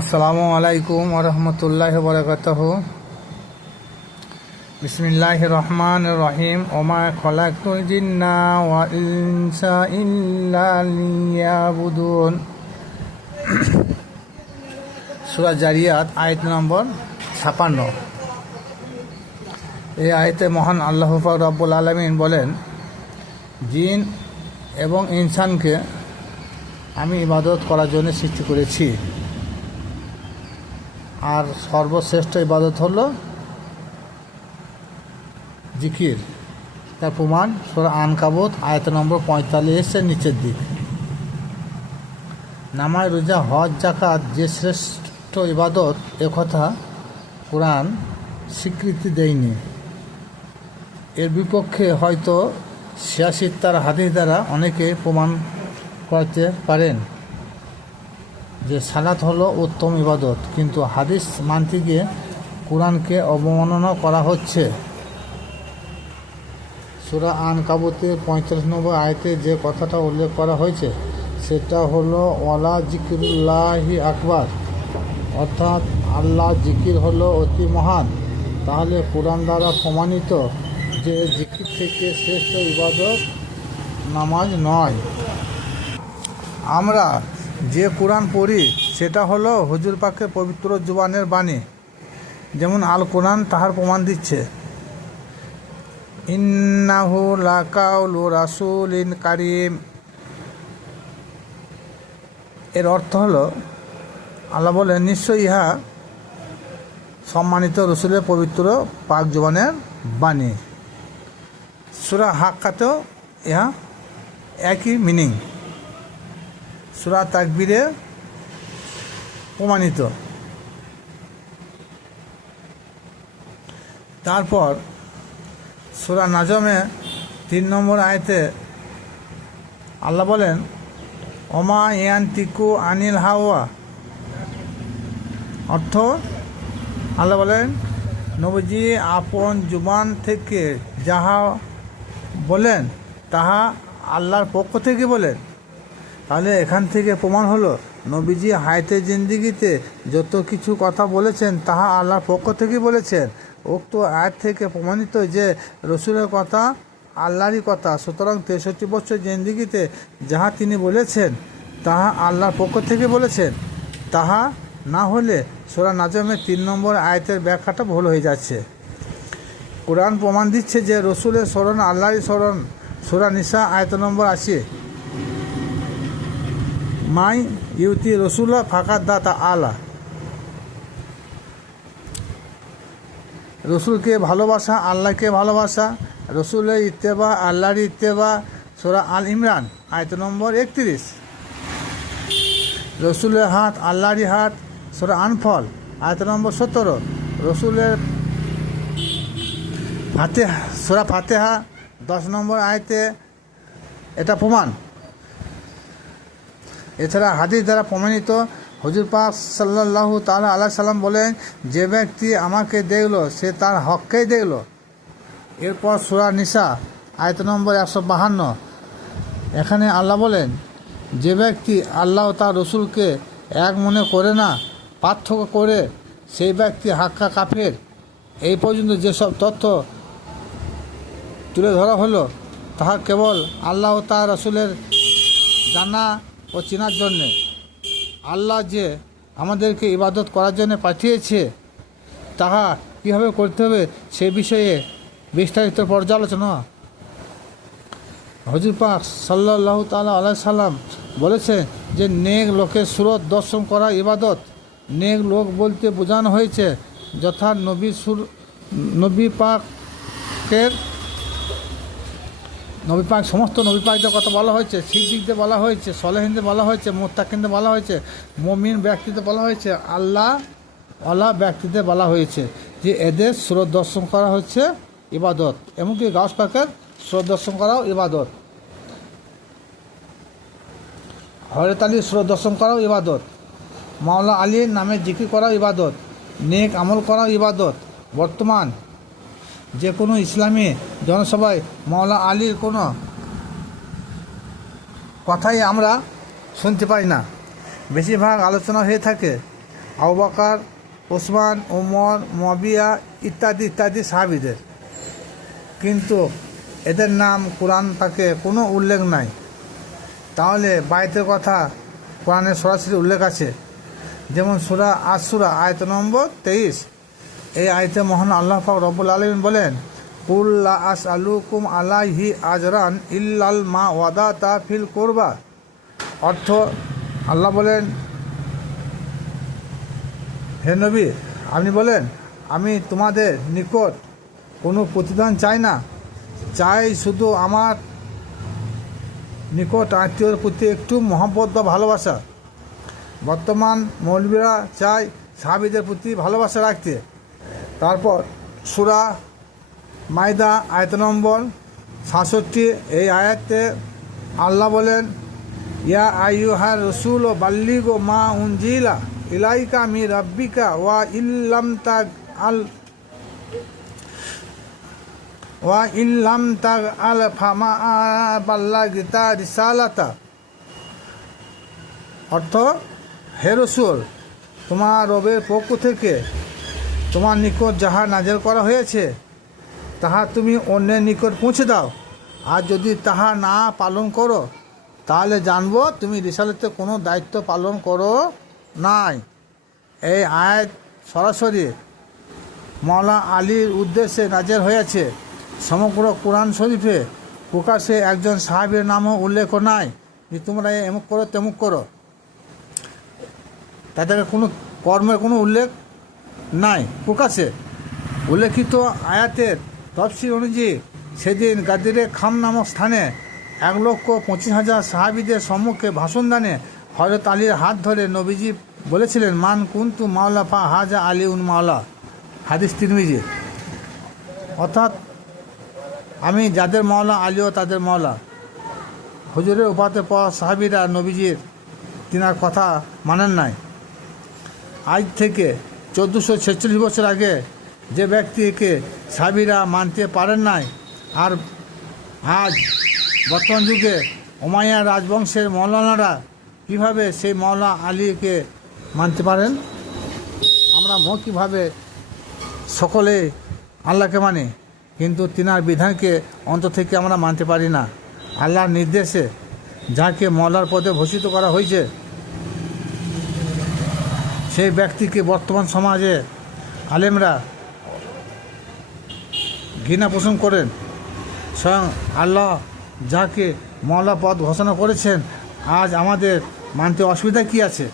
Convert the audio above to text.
আসসালামু আলাইকুম ওরহমতুল্লাহ বরকতহ। বিসমিল্লাহ রহমান রহিম। ওমা খলাকুল জিন্না জারিয়াত, আয়াত নম্বর ছাপান্ন। এই আয়তে মহান আল্লাহ রব্বুল আলমিন বলেন, জিন এবং ইনসানকে আমি ইবাদত করার জন্য সৃষ্টি করেছি। আর সর্বশ্রেষ্ঠ ইবাদত হলো জিকির। তার প্রমাণ সোরা আনকাবত, আয়ত নম্বর পঁয়তাল্লিশের নিচের দিক। নামায় রোজা, হজ জাকাত যে শ্রেষ্ঠ ইবাদত একথা কোরআন স্বীকৃতি দেয়নি। এর বিপক্ষে হয়তো ছিয়াশি তার হাদিস দ্বারা অনেকে প্রমাণ করতে পারেন। যে সালাত হলো উত্তম ইবাদত, কিন্তু হাদিস মানতে গিয়ে কোরআনকে অবমাননা করা হচ্ছে। সুরা আন কাবুতের পঁয়তাল্লিশ নম্বর আয়তে যে কথাটা উল্লেখ করা হয়েছে, সেটা হলো, ওয়ালা জিকিরুল্লাহি আকবার। অর্থাৎ আল্লাহ জিকির হলো অতি মহান। তাহলে কোরআন দ্বারা প্রমাণিত যে জিকির থেকে শ্রেষ্ঠ ইবাদত নামাজ নয়। আমরা যে কোরআন পড়ি, সেটা হলো হুজুর পাকের পবিত্র জুবানের বাণী। যেমন আল কোরআন তাহার প্রমাণ দিচ্ছে। ইন্নাহু লাকাউলু রাসুল ইন কারিম। এর অর্থ হলো, আল্লাহ বলেন নিশ্চয় ইহা সম্মানিত রসুলের পবিত্র পাক জবানের বাণী। সুরা হাক্কাতেও ইহা একই মিনিং সুরা তাকবিরে প্রমাণিত। তারপর সুরা নাজমে তিন নম্বর আয়তে আল্লাহ বলেন, ওমা ইয়ান তিকু আনিল হাওয়া অর্থ, আল্লাহ বলেন, নবজি আপন জুবান থেকে যাহা বলেন, তাহা আল্লাহর পক্ষ থেকে বলেন। তাহলে এখান থেকে প্রমাণ হলো, নবীজি হায়তে জিন্দিগিতে যত কিছু কথা বলেছেন, তাহা আল্লাহর পক্ষ থেকে বলেছেন। উক্ত আয়াত থেকে প্রমাণিত যে রসুলের কথা আল্লাহরই কথা, সুতরাং তেষট্টি বছর জিন্দিগিতে যাহা তিনি বলেছেন, তাহা আল্লাহর পক্ষ থেকে বলেছেন। তাহা না হলে সোরা নাজমের তিন নম্বর আয়তের ব্যাখ্যাটা ভুল হয়ে যাচ্ছে। কোরআন প্রমাণ দিচ্ছে যে রসুলের স্মরণ আল্লাহরই স্মরণ। সোরা নিসা আয়ত নম্বর আছে মাই ইউতি রসুল্লাহ ফাঁকা দাতা আলা। রসুলকে ভালোবাসা, আল্লাহকে ভালোবাসা, রসুলের ইত্তেবা, আল্লাহর ইত্তেবা, সোরা আল ইমরান, আয়ত নম্বর একত্রিশ। রসুলের হাত, আল্লাহরই হাত, সোরা আনফল, আয়ত নম্বর সতেরো। রসুলের ফাতে সোরা ফাতেহা, দশ নম্বর আয়তে এটা প্রমাণ। এছাড়া হাদিস দ্বারা প্রমাণিত, হজুর পাক সাল্লাহ তালা আল্লাহ সাল্লাম বলেন, যে ব্যক্তি আমাকে দেখল, সে তার হককেই দেখল। এরপর সুরা নিসা, আয়ত নম্বর একশো বাহান্ন। এখানে আল্লাহ বলেন, যে ব্যক্তি আল্লাহ তার রসুলকে এক মনে করে না, পার্থক্য করে, সেই ব্যক্তি হাক্কা কাফের। এই পর্যন্ত যেসব তথ্য তুলে ধরা হলো, তাহা কেবল আল্লাহ তার রসুলের জানা ও চেনার জন্যে। আল্লাহ যে আমাদেরকে ইবাদত করার জন্য পাঠিয়েছে, তাহা কীভাবে করতে হবে সে বিষয়ে বিস্তারিত পর্যালোচনা। হজুর পাক সাল্লাহ তালা আল্লাহ সাল্লাম বলেছে যে, নেক লোকের সুরত দর্শন করা ইবাদত, নেক লোক বলতে বোঝানো হয়েছে, যথা নবী সুর নবী পাকের নবী পাক সমস্ত নবী পাকদের কথা বলা হয়েছে, সিদ্দিকদের বলা হয়েছে, সলেহিনদের বলা হয়েছে, মোত্তাকিনদের বলা হয়েছে, মমিন ব্যক্তিদের বলা হয়েছে, আল্লাহ আল্লাহ ব্যক্তিদের বলা হয়েছে যে এদের স্রোত দর্শন করা হচ্ছে ইবাদত, এমনকি গাছ পাকের স্রোত দর্শন করাও ইবাদত। হরত আলীর স্রোত দর্শন করাও ইবাদত। মাওলা আলীর নামে জিকির করাও ইবাদত। নেক আমল করাও ইবাদত। বর্তমান যে কোনো ইসলামী জনসভায় মাওলা আলীর কোনো কথাই আমরা শুনতে পাই না। বেশিরভাগ আলোচনা হয়ে থাকে আউবাকার ওসমান, ওমর মবিয়া ইত্যাদি ইত্যাদি সাহাবিদের। কিন্তু এদের নাম কোরআন পাকে কোনো উল্লেখ নাই। তাহলে বাইতের কথা কোরআনে সরাসরি উল্লেখ আছে। যেমন সুরা আসুরা আয়ত নম্বর তেইশ। এই আয়তে মহান আল্লাহ পাক রব্বুল আলমিন বলেন কুল্লা আস আলুকুম আলাহি আজরান ইল্লাল মা ওয়াদা তা ফিল করবা। অর্থ, আল্লাহ বলেন, হে নবী, আপনি বলেন, আমি তোমাদের নিকট কোনো প্রতিদান চাই না। চাই শুধু আমার নিকট আত্মীয়র প্রতি একটু মহব্বত বা ভালোবাসা। বর্তমান মৌলবীরা চায় সাহাবিদের প্রতি ভালোবাসা রাখতে। তারপর সুরা মাইদা আয়ত নম্বর সাতষট্টি, এই আয়াতে আল্লাহ বলেন, ইয়া আইয়ুহা রসুল ও বাল্লিগ ও মা উঞ্জিলা ইলাইকা মি রাব্বিকা ওয়া ইল্লাম তাগ আল ওয়া ইল্লাম তাগ আল ফামা বাল্লা গীতা রিসালাতা অর্থ, হে রসুল, তোমার রবের পক্ষ থেকে তোমার নিকট যাহা নাজেল করা হয়েছে, তাহা তুমি অন্যের নিকট পৌঁছে দাও। আর যদি তাহা না পালন করো, তাহলে জানব তুমি রিসালতে কোনো দায়িত্ব পালন করো নাই। এই আয়াত সরাসরি মৌলা আলীর উদ্দেশ্যে নাজের হয়েছে। সমগ্র কোরআন শরীফে প্রকাশে একজন সাহাবের নামও উল্লেখ নাই। যে তোমরা এমুক করো, তেমুক করো। তাদের কোনো কর্মের কোনো উল্লেখ নাই প্রকাশে উল্লেখিত আয়াতের তফসিল অনুযায়ী, সেদিন গাদিরে খাম নামক স্থানে এক লক্ষ পঁচিশ হাজার সাহাবিদের সম্মুখে ভাষণ দানে হজরত আলীর হাত ধরে নবীজি বলেছিলেন, মান কুন্তু মাওলা ফা হাজা আলী উন মাওলা? হাদিস তিরমিজি। অর্থাৎ, আমি যাদের মাওলা আলীও তাদের মাওলা। হুজুরের উপাতে পাওয়া সাহাবিরা নবীজির তিনার কথা মানেন নাই। আজ থেকে চোদ্দোশো ছেচল্লিশ বছর আগে যে ব্যক্তিকে সাবিরা মানতে পারেন নাই, আর আজ বর্তমান যুগে ওমাইয়া রাজবংশের মৌলানারা কীভাবে সেই মৌলা আলীকে মানতে পারেন? আমরা মৌখিকভাবে সকলে আল্লাহকে মানি, কিন্তু তিনার বিধানকে অন্ত থেকে আমরা মানতে পারি না। আল্লাহর নির্দেশে যাকে মলার পদে ভূষিত করা হয়েছে সেই ব্যক্তিকে বর্তমান সমাজে আলেমরা ঘৃণা পোষণ করেন। স্বয়ং আল্লাহ যাকে মওলা পদ ঘোষণা করেছেন, আজ আমাদের মানতে অসুবিধা কি আছে?